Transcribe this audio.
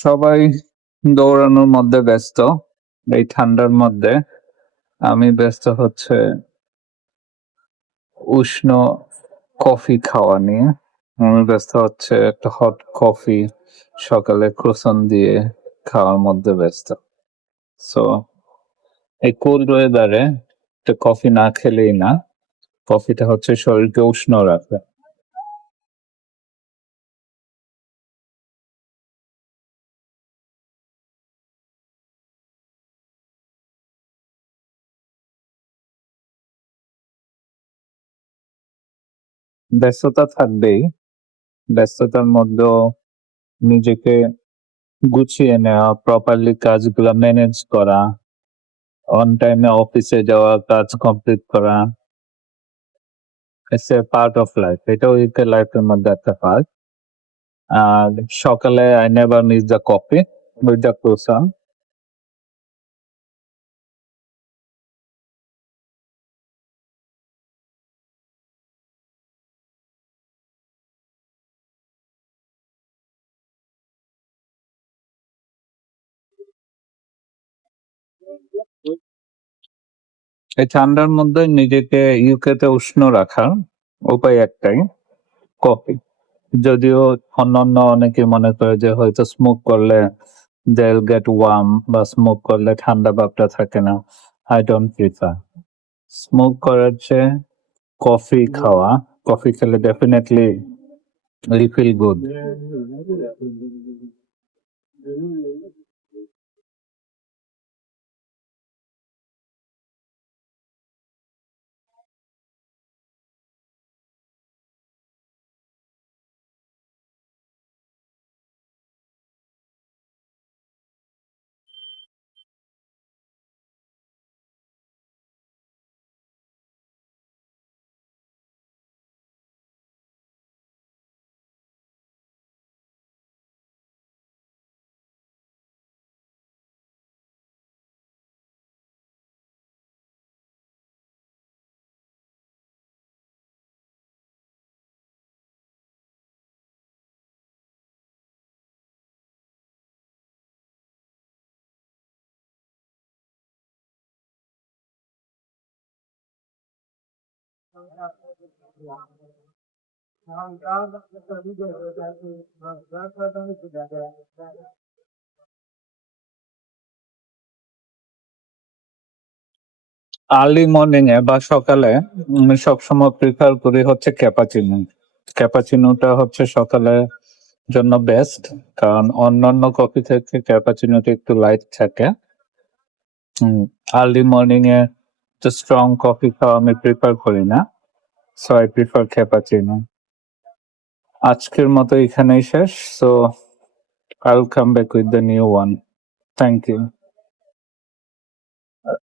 সবাই দৌড়ানোর মধ্যে ব্যস্ত এই ঠান্ডার মধ্যে। আমি ব্যস্ত হচ্ছে উষ্ণ কফি খাওয়া নিয়ে। আমি ব্যস্ত হচ্ছে একটা হট কফি সকালে ক্রোসন দিয়ে খাওয়ার মধ্যে ব্যস্ত। সো এই কোল্ড ওয়েদারে একটা কফি না খেলেই না। কফিটা হচ্ছে শরীরকে উষ্ণ রাখে। ব্যস্ততা থাকবেই, ব্যস্ততার মধ্যেও নিজেকে গুছিয়ে নেওয়া, প্রপারলি কাজগুলা ম্যানেজ করা, অন টাইমে অফিসে যাওয়া, কাজ কমপ্লিট করা। It's a part of life. এটাও লাইফের মধ্যে একটা পার্ট। আর সকালে I never miss the coffee with the croissant. এই ঠান্ডার মধ্যে নিজেকে ইউকেতে উষ্ণ রাখার উপায় একটাই, কফি। যদিও অন্যান্য অনেকে মনে করে যে হয়তো স্মোক করলে they'll get warm বা স্মোক করলে ঠান্ডা ভাবটা থাকে না। I don't prefer। স্মোক করার চেয়ে কফি খাওয়া, কফি খেলে definitely we feel good। Early morning এ বা সকালে আমি সবসময় প্রিফার করি হচ্ছে ক্যাপাচিনো। ক্যাপাচিনোটা হচ্ছে সকালে জন্য বেস্ট, কারণ অন্যান্য কফি থেকে ক্যাপাচিনোটা একটু লাইট থাকে। আর্লি মর্নিং এ তো স্ট্রং কফি খাওয়া আমি প্রিফার করি না, সো আই প্রিফার ক্যাপাচিনো। আজকের মতো এখানেই শেষ। So I will come back with the new one. Thank you.